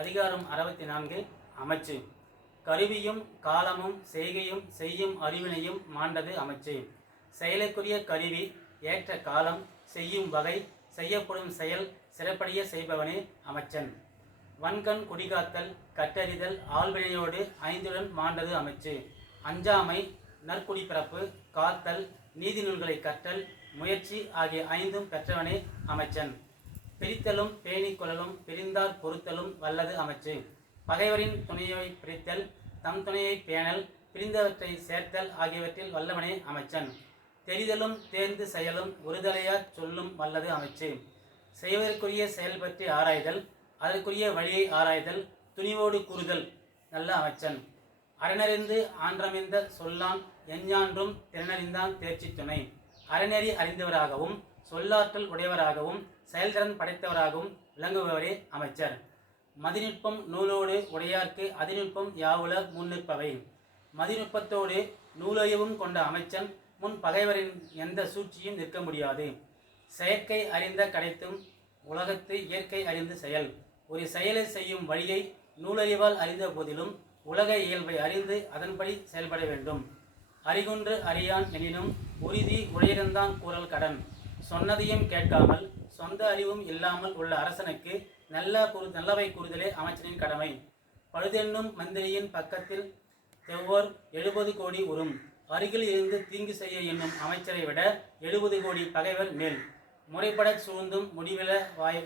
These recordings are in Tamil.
அதிகாரம் அறுபத்தி நான்கு அமைச்சு. கருவியும் காலமும் செய்கையும் செய்யும் அறிவினையும் மாண்டது அமைச்சு. செயலுக்குரிய கருவி ஏற்ற காலம் செய்யும் வகை செய்யப்படும் செயல் சிறப்படைய செய்பவனே அமைச்சன். வன்கண் குடிகாத்தல் கட்டறிதல் ஆள்வினையோடு ஐந்துடன் மாண்டது அமைச்சு. அஞ்சாமை நற்குடி பிறப்பு காத்தல் நீதி நூல்களை கற்றல் முயற்சி ஆகிய ஐந்தும் பெற்றவனே அமைச்சன். பிரித்தலும் பேணிக் கொள்ளலும் பிரிந்தார் பொறுத்தலும் வல்லது அமைச்சு. பகைவரின் துணையை பிரித்தல் தம் துணையை பேணல் பிரிந்தவற்றை சேர்த்தல் ஆகியவற்றில் வல்லவனே அமைச்சன். தெரிதலும் தேர்ந்து செயலும் ஒருதலையார் சொல்லும் வல்லது அமைச்சு. செய்வதற்குரிய செயல் பற்றி ஆராய்தல் அதற்குரிய வழியை ஆராய்தல் துணிவோடு கூறுதல் நல்ல அமைச்சன். அறனறிந்து ஆன்றமைந்த சொல்லான் எஞ்ஞான்றும் திறனறிந்தான் தேர்ச்சி துணை. அறநெறி அறிந்தவராகவும் சொல்லாற்றல் உடையவராகவும் செயல்திறன் படைத்தவராகவும் விளங்குபவரே அமைச்சர். மதிநுட்பம் நூலோடு உடையார்க்கு அதிநுட்பம் யாவுல முன்னிற்பவை. மதிநுட்பத்தோடு நூலறிவும் கொண்ட அமைச்சன் முன் பகைவரின் எந்த சூழ்ச்சியும் நிற்க முடியாது. செயற்கை அறிந்த கடைத்தும் உலகத்து இயற்கை அறிந்து செயல். ஒரு செயலை செய்யும் வழியை நூலறிவால் அறிந்த போதிலும் உலக இயல்பை அறிந்து அதன்படி செயல்பட வேண்டும். அறிகுன்று அறியான் எனினும் உறுதி உடையிறந்தான் கூறல் கடன். சொன்னதையும் கேட்காமல் சொந்த அறிவும் இல்லாமல் உள்ள அரசனுக்கு நல்ல குறு நல்லவை கூறுதலே அமைச்சரின் கடமை. பழுதென்னும் மந்திரியின் பக்கத்தில் செவ்வோர் எழுபது கோடி உறும். அருகில் இருந்து தீங்கு செய்ய என்னும் அமைச்சரை விட எழுபது கோடி பகைவர் மேல். முறைப்படச் சூழ்ந்தும் முடிவில வாய்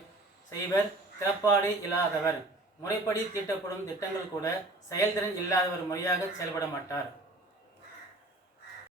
செய்வர் திறப்பாடு இல்லாதவர். முறைப்படி தீட்டப்படும் திட்டங்கள் கூட செயல்திறன் இல்லாதவர் முறையாக செயல்பட மாட்டார்.